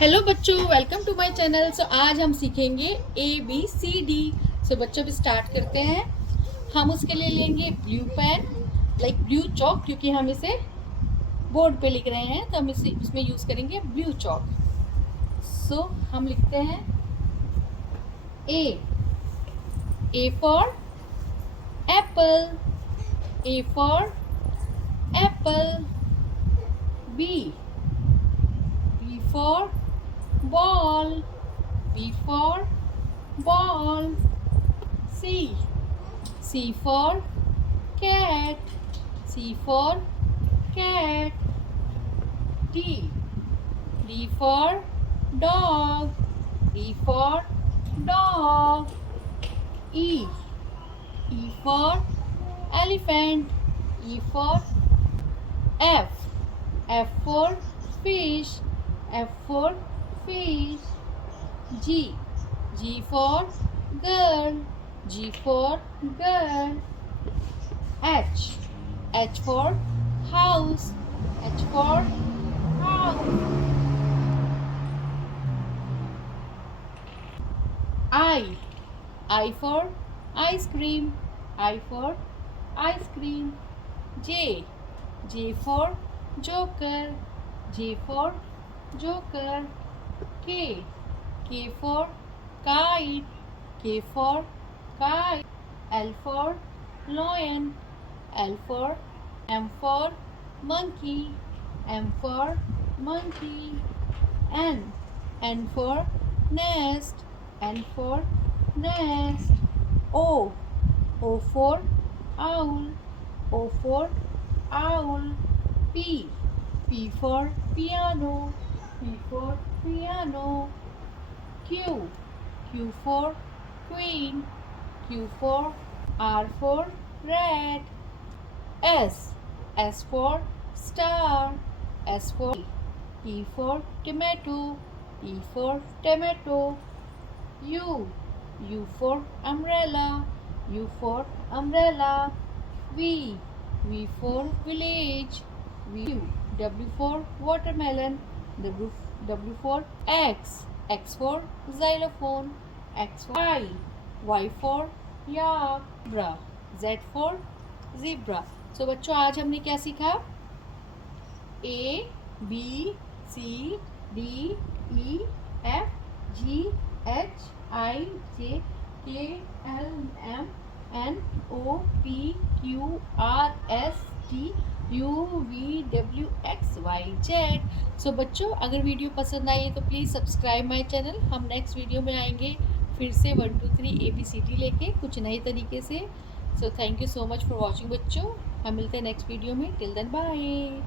Hello बच्चों, welcome to my channel. सो आज हम सीखेंगे ABCD। सो बच्चों अब स्टार्ट करते हैं। हम उसके लिए लेंगे blue pen, like blue chalk, क्योंकि हम इसे बोर्ड पे लिख रहे हैं तो हम इसे इसमें यूज़ करेंगे ब्लू चॉक। सो हम लिखते हैं A for Apple, A for Apple. B for ball, B for ball. C for cat, C for cat. D for dog, D for dog. E for elephant, E for F for fish, F for fish. G for girl, G for girl. H for house, H for house. I for ice cream, I for ice cream. J for joker, J for joker. K for kite, K for kite. L for lion, M for monkey, M for monkey. N for nest, N for nest. O for owl, O for owl. P for piano, P for piano. Q for queen, Q for R for rat. S for star, S for T for tomato, T for tomato. U for umbrella, U for umbrella. V for village, W for watermelon, W for X for xylophone, X for Y for yak, Z for zebra. So बच्चों आज हमने क्या सीखा? ABCDEFGHIJKLMNOPQRSTUVWXYZ। सो बच्चों अगर video पसंद आई है तो प्लीज़ सब्सक्राइब माय चैनल। हम नेक्स्ट वीडियो में आएंगे फिर से 1 2 3 ABCD लेके कुछ नए तरीके से। So thank you so much for watching बच्चों। हम मिलते हैं नेक्स्ट वीडियो में। Till then bye.